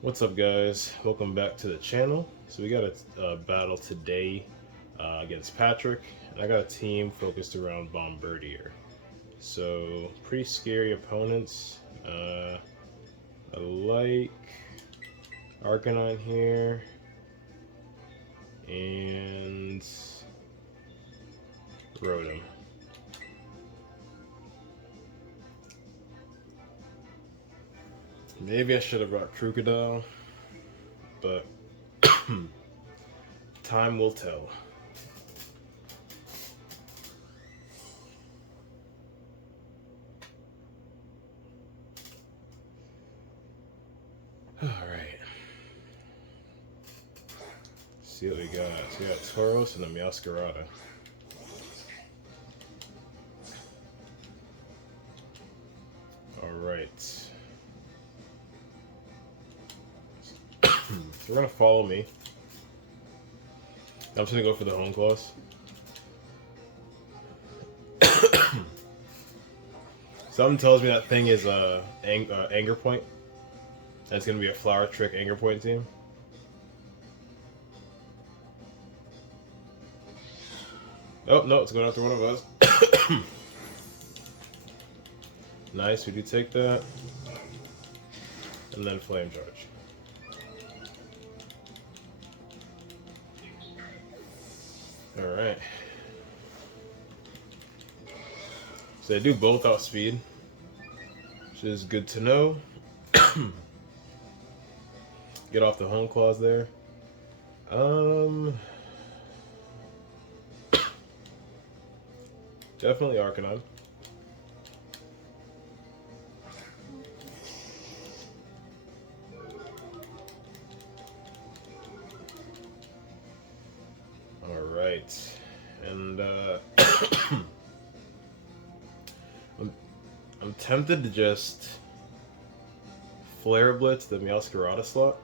What's up, guys? Welcome back to the channel. So we got a battle today against Patrick, and I got a team focused around Bombardier. So pretty scary opponents. I like Arcanine here, and Rotom. Maybe I should have brought Crocodile, but time will tell. Alright. See what we got. So we got Tauros and a Meowscarada. Alright. They're gonna follow me. I'm just gonna go for the home claws. Something tells me that thing is a anger point. That's gonna be a flower trick anger point team. Oh no, it's going after one of us. Nice, we do take that. And then flame charge. Alright. So they do both outspeed, which is good to know. Get off the home claws there. Definitely Arcanine. Alright. And I'm tempted to just Flare Blitz the Meowscarada slot.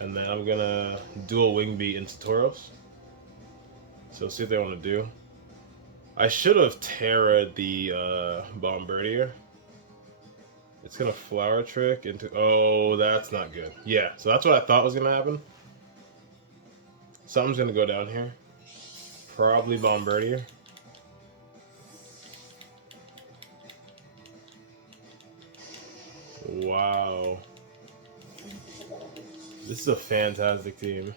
And then I'm gonna dual Wing Beat into Tauros. So see what they want to do. I should have Terra'd the Bombardier. It's gonna Flower Trick into... Oh, that's not good. Yeah, so that's what I thought was gonna happen. Something's gonna go down here. Probably Bombardier. Wow. This is a fantastic team.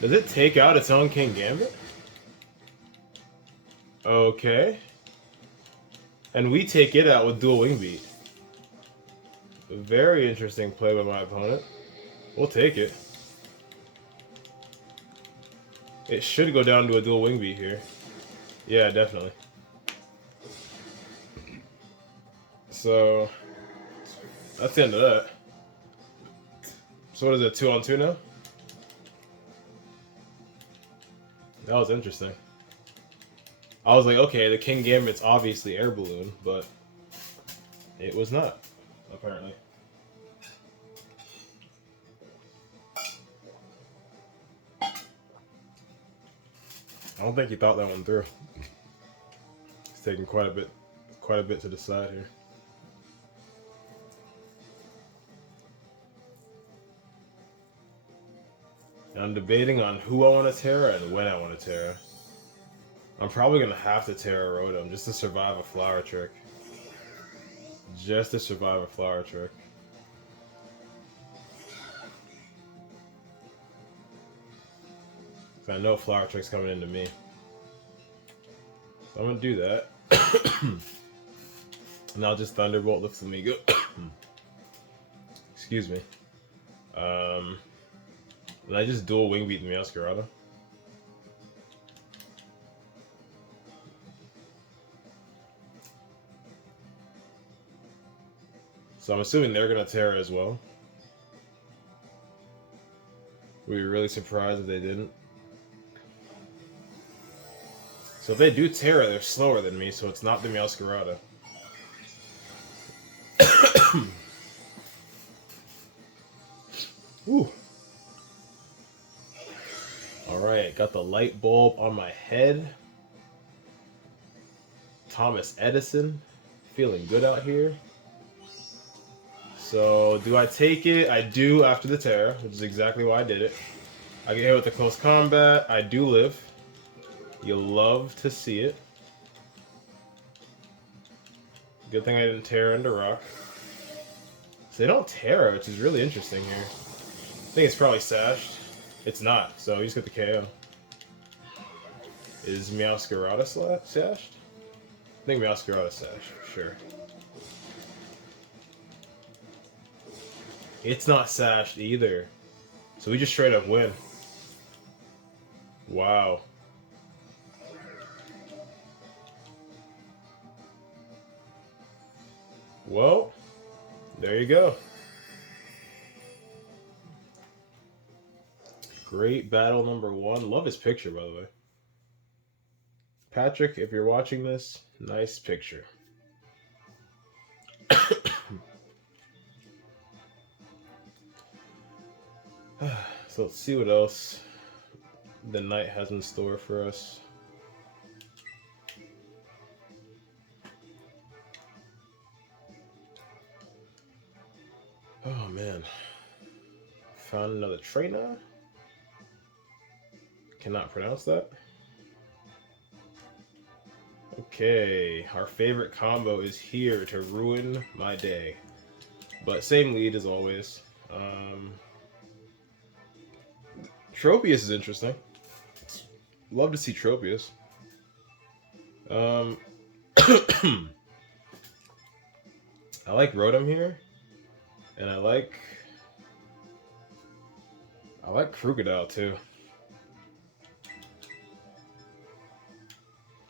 Does it take out its own King Gambit? Okay. And we take it out with dual Wing Beat. Very interesting play by my opponent. We'll take it. It should go down to a dual Wing Beat here. Yeah, definitely. So, that's the end of that. So what is it, 2-on-2 now? That was interesting. I was like, okay, the King Gambit's obviously Air Balloon, but it was not, apparently. I don't think he thought that one through. He's taking quite a bit to decide here. And I'm debating on who I want to Terra and when I want to Terra. I'm probably gonna have to Terra Rotom just to survive a Flower Trick. Just to survive a Flower Trick. I know Flower Trick's coming into me. So I'm gonna do that. And I'll just Thunderbolt the Flamigo. Excuse me. And I just dual Wing Beat the Meowscarada. So I'm assuming they're gonna Terra as well. We'd be really surprised if they didn't. So if they do Terra, they're slower than me, so it's not the Meowscarada. Ooh. Alright, got the light bulb on my head. Thomas Edison. Feeling good out here. So, do I take it? I do after the Terra, which is exactly why I did it. I get hit with the close combat. I do live. You'll love to see it. Good thing I didn't Terra into Rock. So they don't Terra, which is really interesting here. I think it's probably Sashed. It's not, so you just get the KO. Is Meowscarada Sashed? I think Meowscarada Sashed, for sure. It's not Sashed either. So we just straight up win. Wow. Well, there you go. Great battle number 1. Love his picture, by the way. Patrick, if you're watching this, nice picture. So let's see what else the night has in store for us. Oh man. Found another trainer. Cannot pronounce that. Okay, our favorite combo is here to ruin my day. But same lead as always. Tropius is interesting. Love to see Tropius. I like Rotom here. And I like Krookodile too.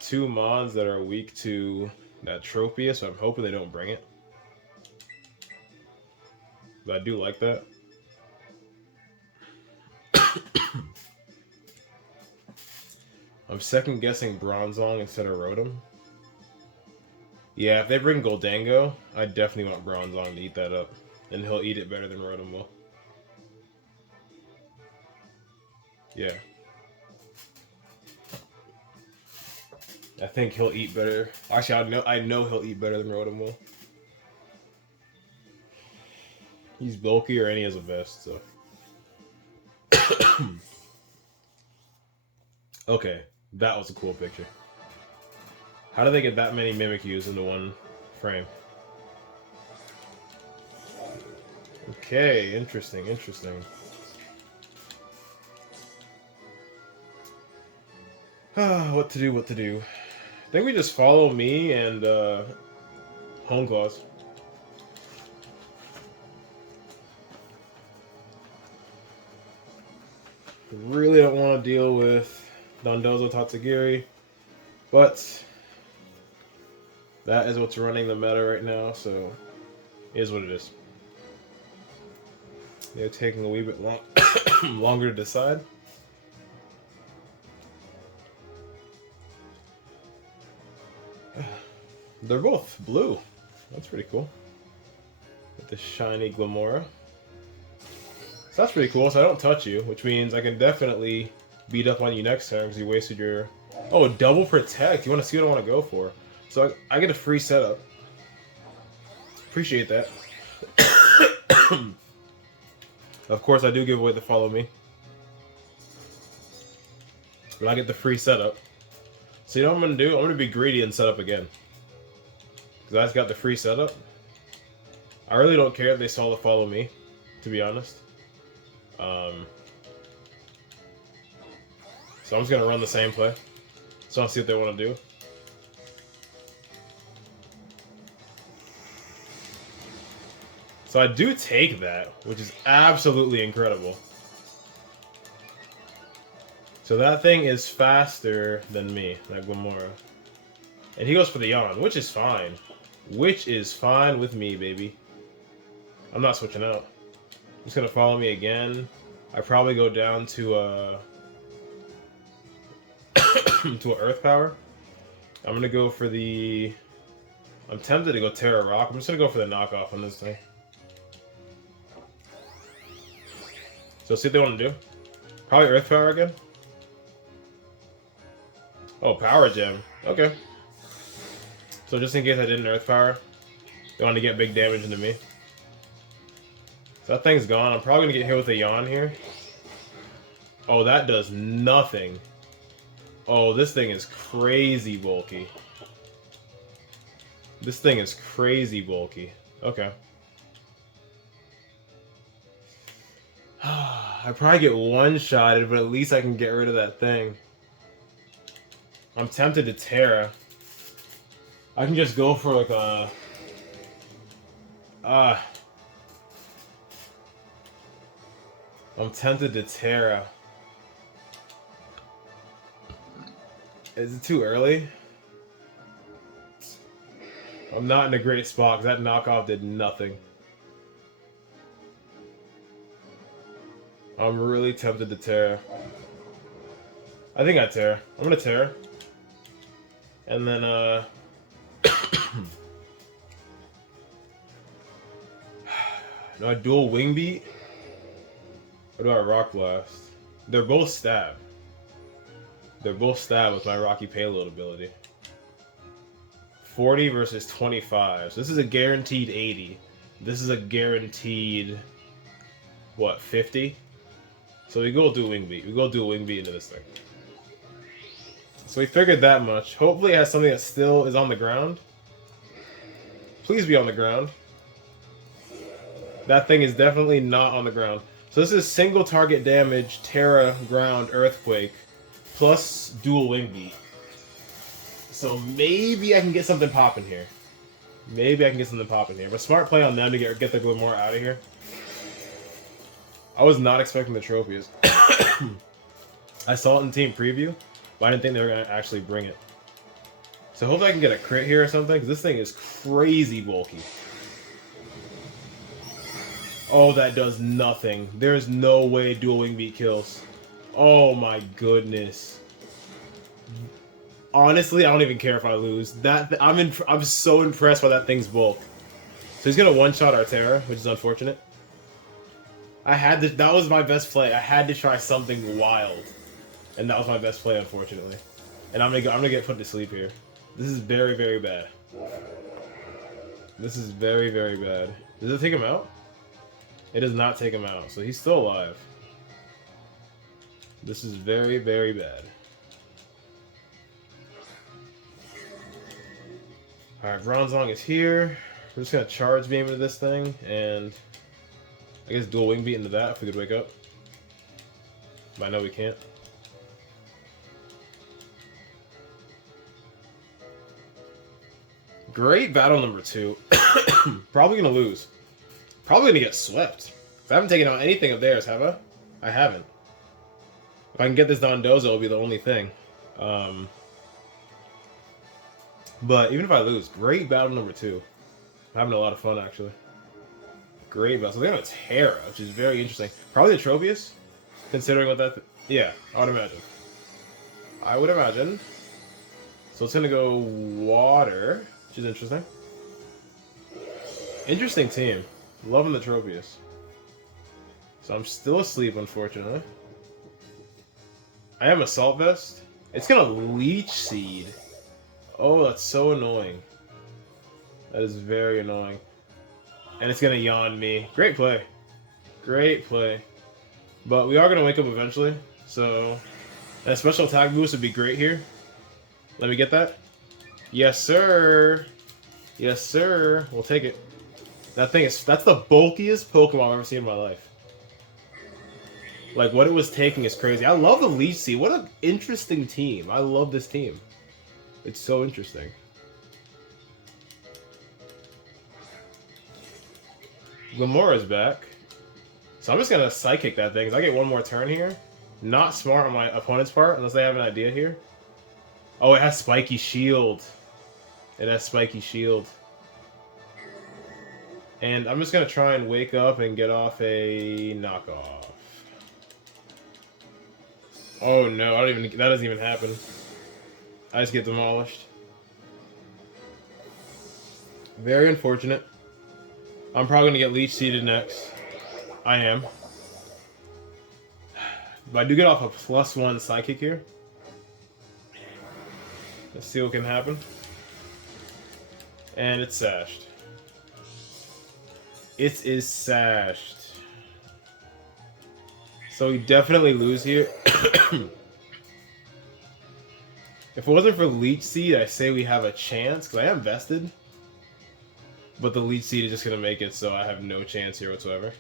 2 mons that are weak to that Tropius, so I'm hoping they don't bring it. But I do like that. I'm second guessing Bronzong instead of Rotom. Yeah, if they bring Goldango, I definitely want Bronzong to eat that up. And he'll eat it better than Rotom will. Yeah. I think he'll eat better. Actually, I know he'll eat better than Rotom will. He's bulkier and he has a vest, so. Okay, that was a cool picture. How do they get that many Mimikyus into one frame? Okay, interesting, interesting. What to do, what to do. I think we just follow me and Home Claws. Really don't want to deal with Dondozo Tatsugiri, but that is what's running the meta right now, so it is what it is. They're taking a wee bit longer to decide. They're both blue. That's pretty cool. With the shiny Glamora. So that's pretty cool. So I don't touch you, which means I can definitely beat up on you next time because you wasted your... Oh, double protect. You want to see what I want to go for. So I get a free setup. Appreciate that. Of course, I do give away the follow me. But I get the free setup. So you know what I'm going to do? I'm going to be greedy and set up again. Because I just got the free setup. I really don't care if they saw the follow me, to be honest. So I'm just going to run the same play. So I'll see what they want to do. So I do take that, which is absolutely incredible. So that thing is faster than me, that Glamora. And he goes for the yawn, which is fine. Which is fine with me, baby. I'm not switching out. He's going to follow me again. I probably go down to to an Earth Power. I'm going to go for the... I'm tempted to go Terra Rock. I'm just going to go for the knockoff on this thing. So see what they want to do. Probably Earth Power again. Oh, Power Gem. Okay. So just in case I didn't Earth Power, they want to get big damage into me. So that thing's gone. I'm probably going to get hit with a Yawn here. Oh, that does nothing. Oh, this thing is crazy bulky. This thing is crazy bulky. Okay. I probably get one-shotted, but at least I can get rid of that thing. I'm tempted to Terra. I can just go for like a... I'm tempted to Terra. Is it too early? I'm not in a great spot because that knockoff did nothing. I'm really tempted to Terra. I think I Terra. I'm gonna Terra. And then, do I dual Wing Beat? Or do I Rock Blast? They're both stab. They're both stab with my Rocky Payload ability. 40 versus 25. So this is a guaranteed 80. This is a guaranteed, what, 50? So we go do Wing Beat. We go do Wing Beat into this thing. So we figured that much. Hopefully it has something that still is on the ground. Please be on the ground. That thing is definitely not on the ground. So this is single target damage, Terra, Ground, Earthquake, plus dual Wing Beat. So maybe I can get something popping here. Maybe I can get something popping here. But smart play on them to get the Glimmer out of here. I was not expecting the Tropius. I saw it in team preview, but I didn't think they were going to actually bring it. So hopefully I can get a crit here or something, because this thing is crazy bulky. Oh, that does nothing. There's no way dual Wing Beat kills. Oh my goodness. Honestly, I don't even care if I lose. I'm so impressed by that thing's bulk. So he's gonna one-shot our Terra, which is unfortunate. That was my best play. I had to try something wild. And that was my best play, unfortunately. And I'm gonna get put to sleep here. This is very, very bad. This is very, very bad. Does it take him out? It does not take him out, so he's still alive. This is very, very bad. Alright, Bronzong is here. We're just gonna charge beam into this thing, and I guess dual Wing Beat into that if we could wake up. But I know we can't. Great battle number 2. Probably gonna lose. Probably gonna get swept. I haven't taken out anything of theirs, have I? I haven't. If I can get this Dondozo, it'll be the only thing. But even if I lose, great battle number 2. I'm having a lot of fun, actually. Great battle. So they have a Terra, which is very interesting. Probably the Tropius, considering what that... Yeah, I would imagine. I would imagine. So it's gonna go Water, which is interesting. Interesting team. Loving the Tropius. So I'm still asleep, unfortunately. I have Assault Vest. It's gonna Leech Seed. Oh, that's so annoying. That is very annoying. And it's gonna Yawn me. Great play. Great play. But we are gonna wake up eventually. So that special attack boost would be great here. Let me get that. Yes, sir. Yes, sir. We'll take it. That's the bulkiest Pokemon I've ever seen in my life. Like, what it was taking is crazy. I love the Leech Seed. What an interesting team. I love this team. It's so interesting. Glamora's back. So I'm just going to Psychic that thing, because I get one more turn here. Not smart on my opponent's part, unless they have an idea here. Oh, it has Spiky Shield. It has Spiky Shield. And I'm just going to try and wake up and get off a knockoff. Oh no, that doesn't even happen. I just get demolished. Very unfortunate. I'm probably going to get Leech Seeded next. I am. But I do get off a +1 Psychic here. Let's see what can happen. And it's sashed. It is sashed. So we definitely lose here. If it wasn't for Leech Seed, I say we have a chance, because I am vested. But the Leech Seed is just going to make it so I have no chance here whatsoever.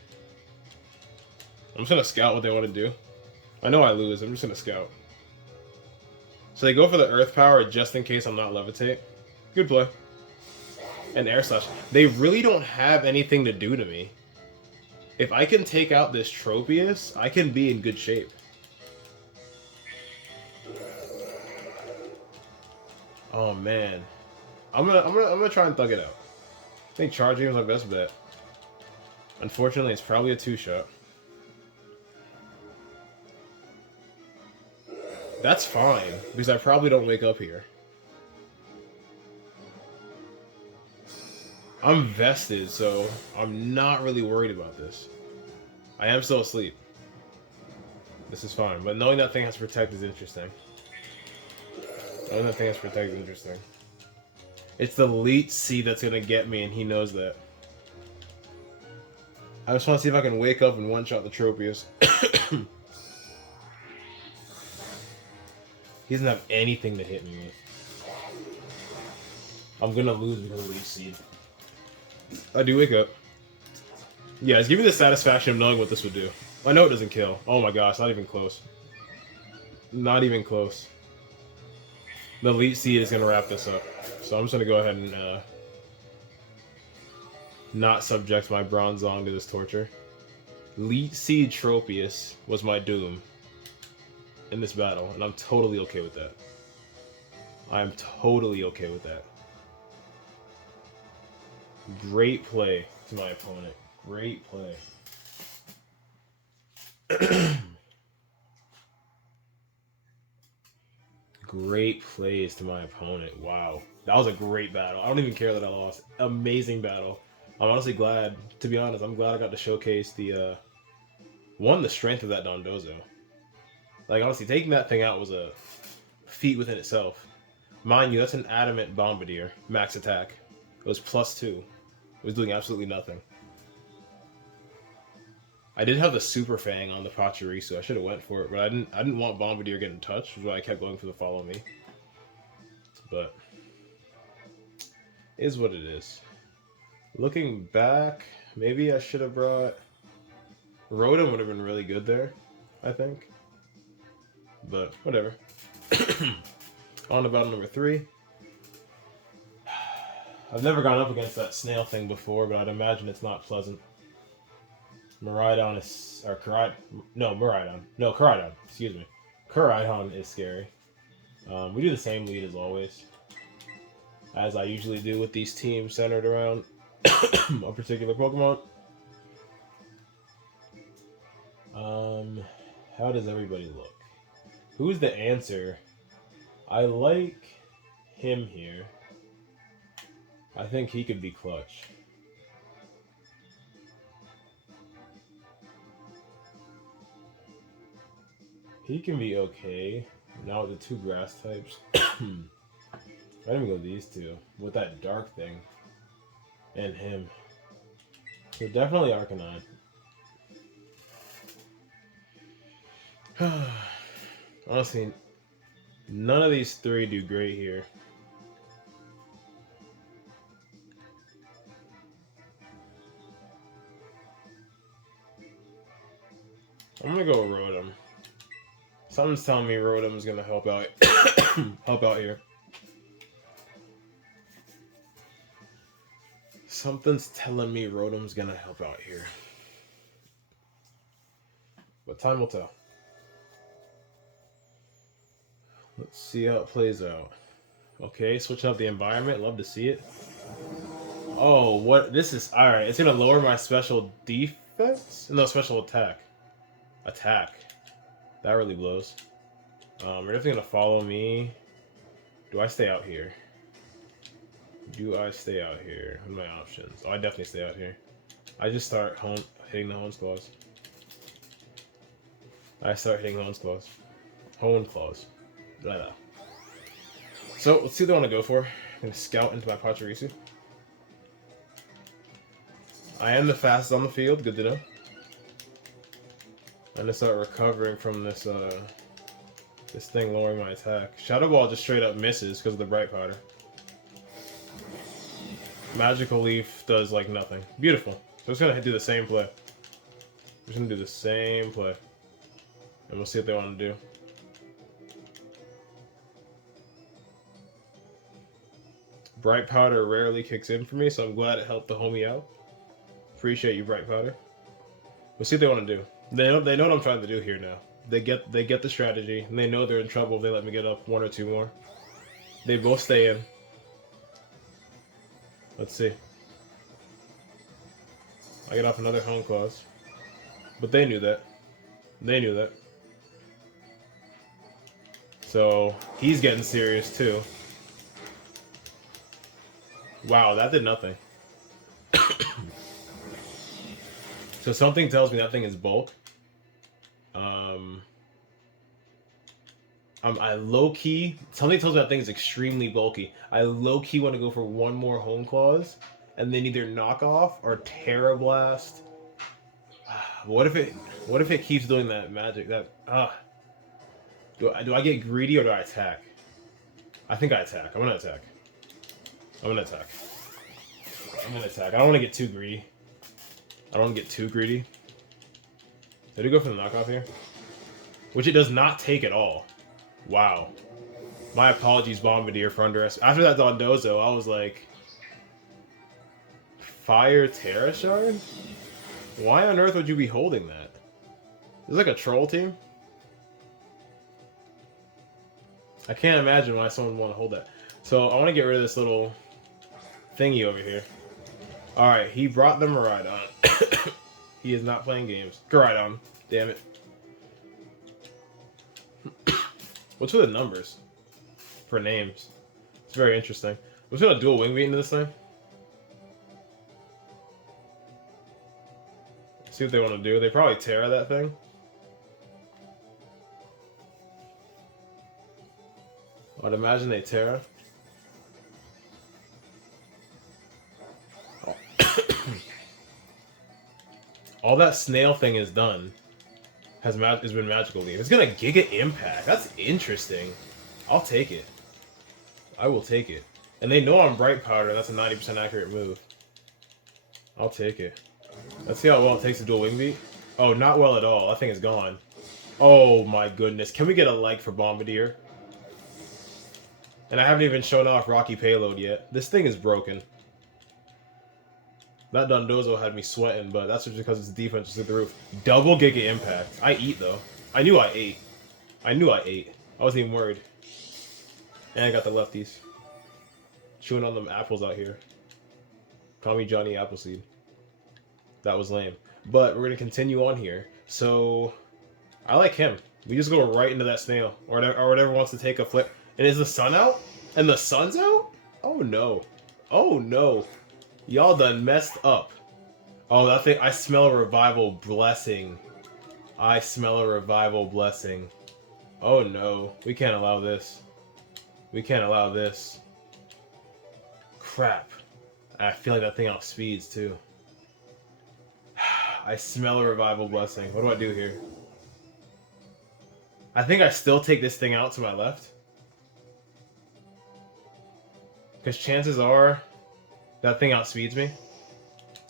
I'm just going to scout what they want to do. I know I lose, I'm just going to scout. So they go for the Earth Power just in case I'm not Levitate. Good play. And Air Slash. They really don't have anything to do to me. If I can take out this Tropius, I can be in good shape. Oh man, I'm gonna try and thug it out. I think charging is my best bet. Unfortunately, it's probably a 2-shot. That's fine because I probably don't wake up here. I'm vested, so I'm not really worried about this. I am still asleep. This is fine, but knowing that thing has Protect is interesting. Knowing that thing has Protect is interesting. It's the Leech Seed that's gonna get me, and he knows that. I just want to see if I can wake up and one-shot the Tropius. He doesn't have anything to hit me with. I'm gonna lose because of Leech Seed. I do wake up. Yeah, it's giving me the satisfaction of knowing what this would do. I know it doesn't kill. Oh my gosh, not even close. Not even close. The Leech Seed is going to wrap this up. So I'm just going to go ahead and not subject my Bronzong to this torture. Leech Seed Tropius was my doom in this battle, and I'm totally okay with that. I am totally okay with that. Great play to my opponent. Great play. Great plays to my opponent. Wow. That was a great battle. I don't even care that I lost. Amazing battle. I'm honestly glad, to be honest, I'm glad I got to showcase the, the strength of that Dondozo. Like, honestly, taking that thing out was a feat within itself. Mind you, that's an adamant Bombardier. Max attack. It was +2. It was doing absolutely nothing. I did have the Super Fang on the Pachirisu. I should have went for it, but I didn't want Bombardier getting touched, which is why I kept going for the Follow Me. But it is what it is. Looking back, maybe I should have brought Rotom. Would have been really good there, I think. But whatever. On to battle number 3. I've never gone up against that snail thing before, but I'd imagine it's not pleasant. Miraidon is... or Miraidon. No, Koraidon. Excuse me. Koraidon is scary. We do the same lead as always. As I usually do with these teams centered around a particular Pokemon. How does everybody look? Who's the answer? I like him here. I think he could be clutch. He can be okay. Now with the 2 grass types. I'd even go these 2. With that dark thing. And him. So definitely Arcanine. Honestly, none of these 3 do great here. I'm gonna go with Rotom. Something's telling me Rotom is gonna help out. Help out here. Something's telling me Rotom's gonna help out here. But time will tell. Let's see how it plays out. Okay, switching up the environment. Love to see it. Oh, what? This is... Alright, it's gonna lower my special defense? No, special attack. Attack. That really blows. We're definitely gonna follow me. Do I stay out here? Do I stay out here? What are my options? Oh, I definitely stay out here. I just start hitting the Hone's Claws. I start hitting the Hone's Claws. Hone Claws. Blah. So, let's see what they want to go for. I'm going to scout into my Pachirisu. I am the fastest on the field. Good to know. I'm gonna start recovering from this this thing lowering my attack. Shadow Ball just straight up misses because of the Bright Powder. Magical Leaf does like nothing. Beautiful. So I'm just gonna do the same play. I'm just gonna do the same play. And we'll see what they want to do. Bright Powder rarely kicks in for me, so I'm glad it helped the homie out. Appreciate you, Bright Powder. We'll see what they want to do. They know what I'm trying to do here now. They get the strategy, and they know they're in trouble if they let me get up one or two more. They both stay in. Let's see. I get off another home clause. But they knew that. They knew that. So, he's getting serious too. Wow, that did nothing. So something tells me that thing is bulk. I low-key... Something tells me that thing is extremely bulky. I low-key want to go for one more home clause, and then either knock off or Terra Blast. What if it keeps doing that magic? Do I get greedy or do I attack? I think I attack. I'm gonna attack. I'm gonna attack. I'm gonna attack. I don't want to get too greedy. I don't want to get too greedy. Did it go for the knockoff here? Which it does not take at all. Wow. My apologies, Bombardier, for underestimating. After that Dondozo, I was like... Fire Terra Shard? Why on earth would you be holding that? Is this like a troll team? I can't imagine why someone would want to hold that. So I want to get rid of this little thingy over here. Alright, he brought the Miraidon. He is not playing games. Miraidon. Damn it. What's with the numbers? For names. It's very interesting. I'm just gonna dual wing beat into this thing. See what they want to do. They probably Terra that thing. I'd imagine they Terra. Oh. All that snail thing is done. Has been Magical Leaf. It's gonna Giga Impact. That's interesting. I'll take it. I will take it. And they know I'm Bright Powder. That's a 90% accurate move. I'll take it. Let's see how well it takes to dual wing beat. Oh, not well at all. That thing is gone. Oh my goodness. Can we get a like for Bombardier? And I haven't even shown off Rocky Payload yet. This thing is broken. That Dondozo had me sweating, but that's just because its defense is through the roof. Double Giga Impact. I eat, though. I knew I ate. I knew I ate. I wasn't even worried. And I got the lefties. Chewing on them apples out here. Call me Johnny Appleseed. That was lame. But we're going to continue on here. So, I like him. We just go right into that snail. Or whatever wants to take a flip. And is the sun out? And the sun's out? Oh, no. Oh, no. Y'all done messed up. Oh, that thing. I smell a revival blessing. I smell a revival blessing. Oh, no. We can't allow this. We can't allow this. Crap. I feel like that thing outspeeds, too. I smell a revival blessing. What do I do here? I think I still take this thing out to my left. Because chances are that thing outspeeds me.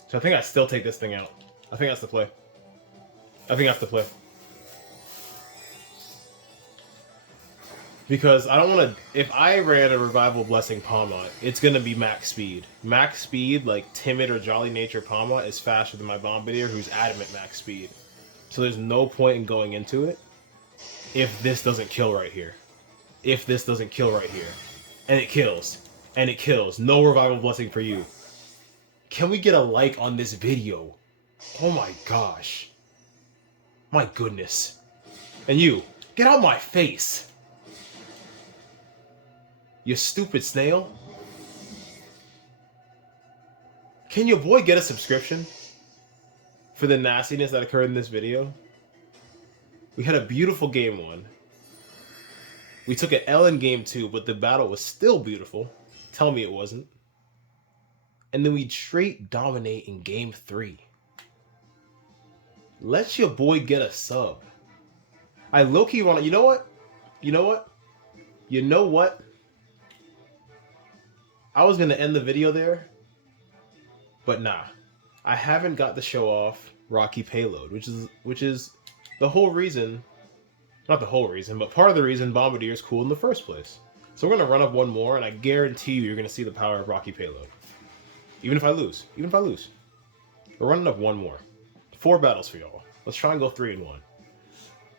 So I think I still take this thing out. I think that's the play. I think that's the play. Because I don't want to... If I ran a Revival Blessing Palmot, it's going to be max speed. Max speed, like Timid or Jolly Nature Palmot, is faster than my Bombardier, who's adamant max speed. So there's no point in going into it if this doesn't kill right here. If this doesn't kill right here. And it kills. And it kills. No Revival Blessing for you. Can we get a like on this video? Oh my gosh. My goodness. And you, get out my face. You stupid snail. Can your boy get a subscription for the nastiness that occurred in this video? We had a beautiful game 1. We took an L in game 2, but the battle was still beautiful. Tell me it wasn't. and then we'd straight dominate in game 3. Let your boy get a sub. I low-key want to... You know what? You know what? You know what? I was going to end the video there, but nah. I haven't got to show off Rocky Payload, which is the whole reason... Not the whole reason, but part of the reason Bombardier is cool in the first place. So we're going to run up one more, and I guarantee you're going to see the power of Rocky Payload. Even if I lose. Even if I lose. We're running up one more. 4 battles for y'all. Let's try and go 3 in 1.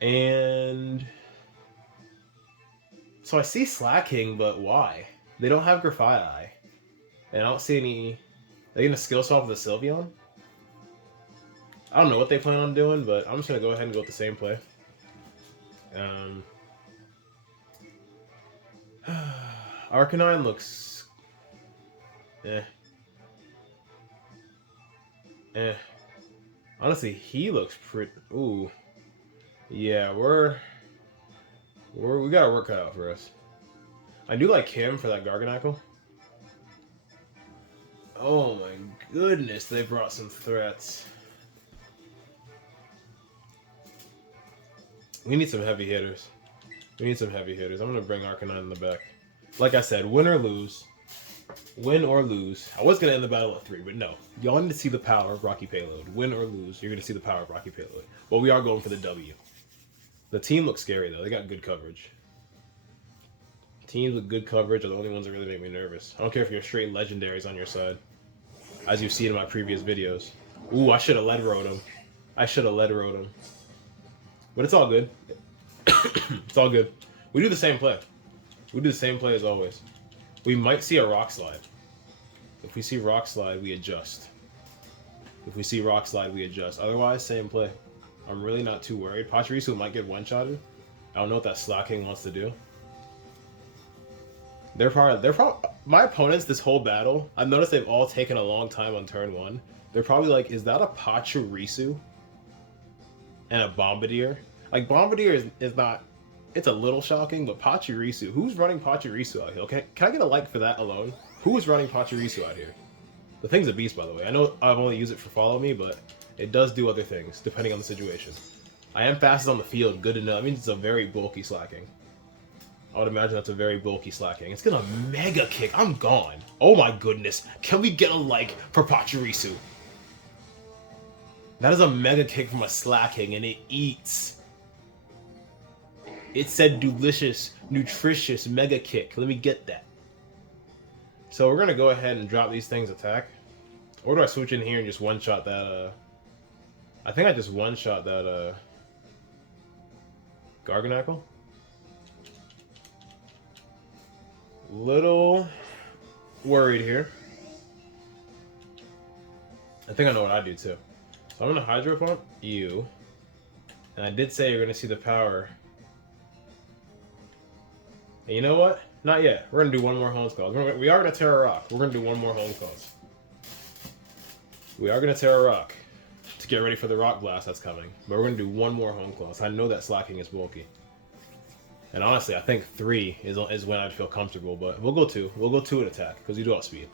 And... So I see Slacking, but why? They don't have Grafaiai. And I don't see any... Are they going to skill swap with the Sylveon? I don't know what they plan on doing, but I'm just going to go ahead and go with the same play. Arcanine looks... Honestly, he looks pretty... Ooh. Yeah, we got our work cut out for us. I do like him for that Garganacl. Oh my goodness, they brought some threats. We need some heavy hitters. We need some heavy hitters. I'm going to bring Arcanine in the back. Like I said, win or lose. Win or lose. I was going to end the battle at 3, but no. Y'all need to see the power of Rocky Payload. Win or lose, you're going to see the power of Rocky Payload. Well, we are going for the W. The team looks scary, though. They got good coverage. Teams with good coverage are the only ones that really make me nervous. I don't care if you're straight legendaries on your side. As you've seen in my previous videos. Ooh, I should have lead rode him. I should have lead rode him. But it's all good. It's all good. We do the same play. We do the same play as always. We might see a Rock Slide. If we see Rock Slide, we adjust. If we see Rock Slide, we adjust. Otherwise, same play. I'm really not too worried. Pachirisu might get one-shotted. I don't know what that Slacking wants to do. They're probably my opponents this whole battle. I've noticed they've all taken a long time on turn 1. They're probably like, is that a Pachirisu and a Bombardier? Like Bombardier is not. It's a little shocking, but Pachirisu. Who's running Pachirisu out here? Okay, can I get a like for that alone? Who is running Pachirisu out here? The thing's a beast, by the way. I know I've only used it for follow me, but it does do other things depending on the situation. I am fastest on the field. Good to know. That means it's a very bulky Slacking. I would imagine that's a very bulky Slacking. It's gonna Mega Kick. I'm gone. Oh my goodness. Can we get a like for Pachirisu? That is a Mega Kick from a Slacking, and it eats. It said delicious, nutritious Mega Kick. Let me get that. So we're going to go ahead and drop these things attack. Or do I switch in here and just one-shot that, I think I just one-shot that, Garganacl. Little worried here. I think I know what I do too. So I'm going to Hydro Pump you. And I did say you're going to see the power. And you know what? Not yet. We're going to do one more Home Calls. We are going to Terra Rock. We're going to do one more Home Calls. We are going to Terra Rock to get ready for the Rock Blast that's coming. But we're going to do one more Home Calls. I know that Slacking is bulky. And honestly, I think 3 is when I'd feel comfortable. But we'll go 2. We'll go 2 at attack because you do outspeed.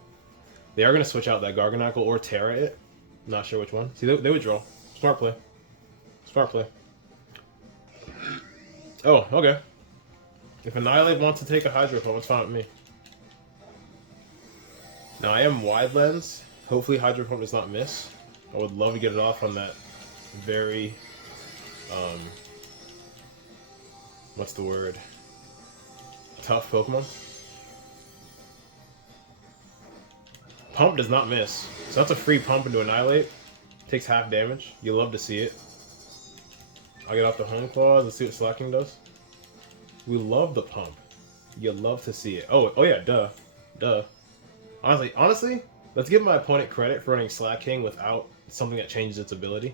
They are going to switch out that Garganacl or Terra it. Not sure which one. See, they withdraw. Smart play. Smart play. Oh, okay. If Annihilate wants to take a Hydro Pump, it's fine with me. Now, I am Wide Lens. Hopefully Hydro Pump does not miss. I would love to get it off on that very... what's the word? Tough Pokemon. Pump does not miss. So that's a free pump into Annihilate. Takes half damage. You love to see it. I'll get off the Home Claws. Let's see what Slacking does. We love the pump. You love to see it. Oh yeah, duh. Honestly, let's give my opponent credit for running Slacking without something that changes its ability.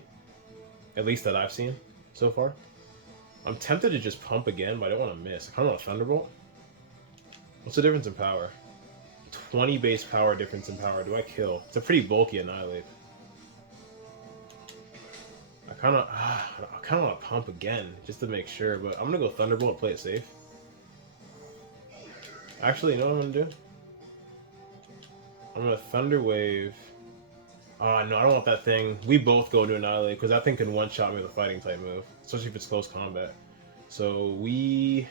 At least that I've seen so far. I'm tempted to just pump again, but I don't want to miss. I kind of want a Thunderbolt. What's the difference in power? 20 base power difference in power. Do I kill? It's a pretty bulky Annihilate. I kind of want to pump again just to make sure, but I'm gonna go Thunderbolt and play it safe. Actually, you know what I'm gonna do? I'm gonna Thunder Wave. No, I don't want that thing. We both go to Annihilate because that thing can one-shot me with a fighting type move, especially if it's close combat. So we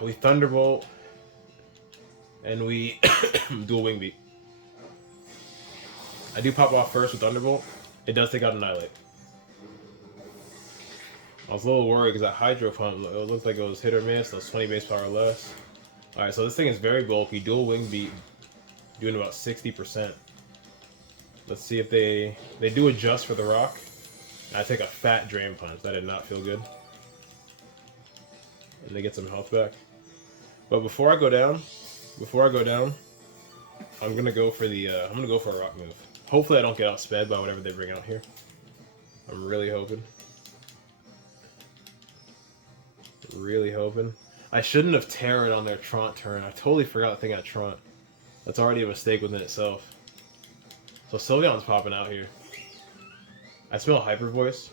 Thunderbolt and we dual Wing Beat. I do pop off first with Thunderbolt. It does take out Annihilate. I was a little worried because that Hydro Pump, it looked like it was hit or miss. It was 20 base power or less. Alright, so this thing is very bulky. Dual Wing Beat, doing about 60%. Let's see if they do adjust for the rock. I take a fat Drain Punch. That did not feel good. And they get some health back. But before I go down, I'm gonna go for the I'm gonna go for a rock move. Hopefully I don't get outsped by whatever they bring out here. I'm really hoping. Really hoping. I shouldn't have Terran on their Traunt turn. I totally forgot the thing at Traunt. That's already a mistake within itself. So Sylveon's popping out here. I smell Hyper Voice.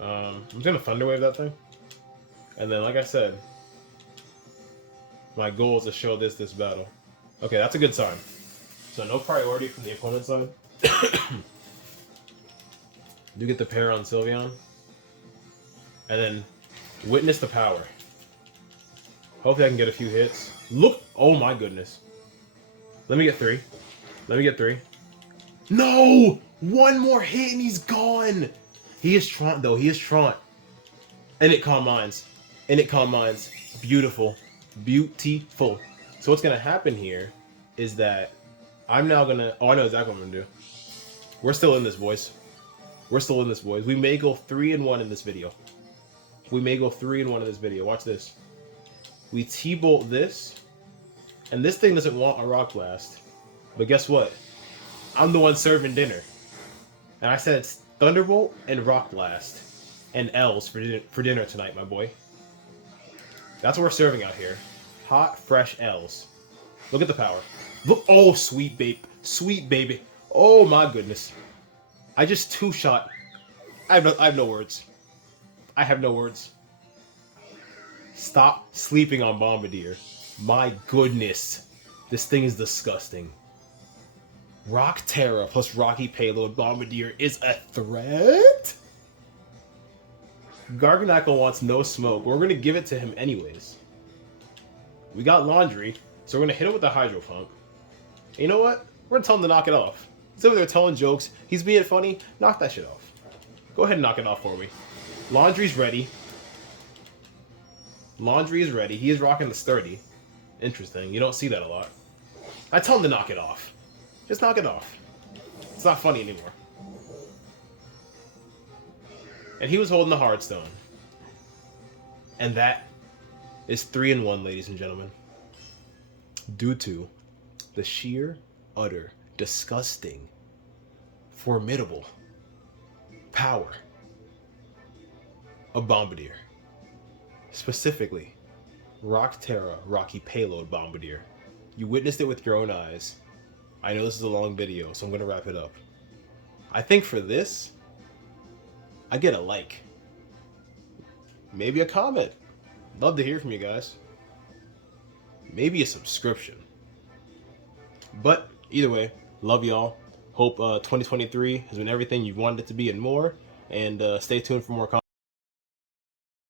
I'm just gonna Thunder Wave that thing. And then, like I said, my goal is to show this battle. Okay, that's a good sign. So no priority from the opponent's side. Do get the pair on Sylveon. And then witness the power. Hopefully I can get a few hits. Look! Oh my goodness. Let me get 3. Let me get 3. No! One more hit and he's gone! He is Traunt though. He is Traunt. And it Calm Minds. And it Calm Minds. Beautiful. Beautiful. So what's going to happen here is that I'm now going to... Oh, I know exactly what I'm going to do. We're still in this, boys. We're still in this, boys. We may go 3-1 in this video. We may go 3-1 in this video. Watch this. We T-Bolt this. And this thing doesn't want a Rock Blast. But guess what? I'm the one serving dinner. And I said it's Thunderbolt and Rock Blast. And L's for dinner tonight, my boy. That's what we're serving out here. Hot, fresh L's. Look at the power. Look, oh, sweet babe. Sweet baby. Oh my goodness. I just two-shot. I have no words. I have no words. Stop sleeping on Bombardier. My goodness. This thing is disgusting. Rock Terra plus Rocky Payload Bombardier is a threat? Garganacl wants no smoke. We're going to give it to him anyways. We got Laundry, so we're going to hit him with the Hydro Pump. And you know what? We're going to tell him to knock it off. He's over there telling jokes. He's being funny. Knock that shit off. Go ahead and knock it off for me. Laundry's ready. Laundry is ready. He is rocking the sturdy. Interesting. You don't see that a lot. I tell him to knock it off. Just knock it off. It's not funny anymore. And he was holding the Heartstone. And that is 3-1, ladies and gentlemen. Due to the sheer, utter, disgusting, formidable power of Bombardier. Specifically, Rock Terra Rocky Payload Bombardier. You witnessed it with your own eyes. I know this is a long video, so I'm going to wrap it up. I think for this, I get a like. Maybe a comment. Love to hear from you guys. Maybe a subscription. But either way, love y'all. Hope 2023 has been everything you wanted it to be and more. And stay tuned for more content.